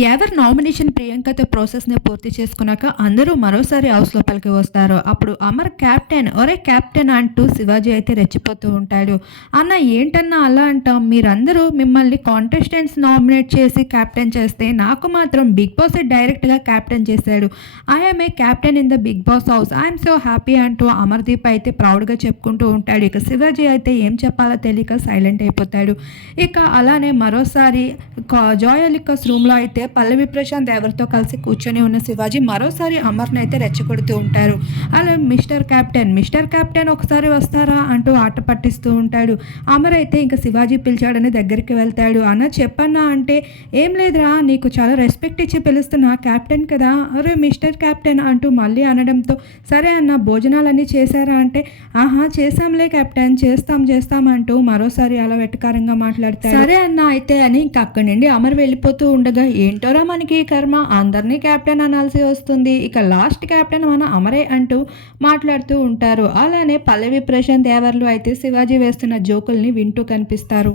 ఎవరి నామినేషన్ ప్రియాంకతో ప్రాసెస్ని పూర్తి చేసుకున్నాక అందరూ మరోసారి హౌస్ లోపలికి వస్తారు. అప్పుడు అమర్ క్యాప్టెన్ ఒరే క్యాప్టెన్ అంటూ శివాజీ అయితే రెచ్చిపోతూ ఉంటాడు. అన్న ఏంటన్నా అలా అంటాం మీరందరూ మిమ్మల్ని కాంటెస్టెంట్స్ నామినేట్ చేసి క్యాప్టెన్ చేస్తే నాకు మాత్రం బిగ్ బాస్ డైరెక్ట్గా క్యాప్టెన్ చేశాడు. I'm a captain in the Bigg Boss house I'm so happy అంటూ అమర్దీప్ అయితే ప్రౌడ్గా చెప్పుకుంటూ ఉంటాడు. ఇక శివాజీ అయితే ఏం చెప్పాలో తెలియక సైలెంట్ అయిపోతాడు. ఇక అలానే మరోసారి జాయలికస్ రూమ్లో అయితే పల్లవి ప్రశాంత్ ఎవరితో కలిసి కూర్చొని ఉన్న శివాజీ మరోసారి అమర్ని అయితే రెచ్చగొడుతూ ఉంటారు. అలా మిస్టర్ క్యాప్టెన్ మిస్టర్ క్యాప్టెన్ ఒకసారి వస్తారా అంటూ ఆట పట్టిస్తూ ఉంటాడు. అమర్ అయితే ఇంకా శివాజీ పిలిచాడని దగ్గరికి వెళ్తాడు. అన్న చెప్పన్నా అంటే ఏం లేదురా నీకు చాలా రెస్పెక్ట్ ఇచ్చి పిలుస్తున్నా క్యాప్టెన్ కదా. అరే మిస్టర్ క్యాప్టెన్ అంటూ మళ్ళీ అనడంతో సరే అన్న భోజనాలన్నీ చేశారా? అంటే ఆహా చేశాంలే కెప్టెన్ చేస్తాం చేస్తాం అంటూ మరోసారి అలా వెటకారంగా మాట్లాడతారు సరే అన్న అయితే అని ఇంకా అక్కడి నుండి అమర్ వెళ్ళిపోతూ ఉండగా ఏంటోరా మనకి కర్మ? అందరినీ కెప్టెన్ అనాల్సి వస్తుంది. ఇక లాస్ట్ కెప్టెన్ మన అమరే అంటూ మాట్లాడుతూ ఉంటారు. అలానే పల్లవి ప్రశాంత్ దేవర్లు అయితే శివాజీ వేస్తున్న జోకుల్ని వింటూ కనిపిస్తారు.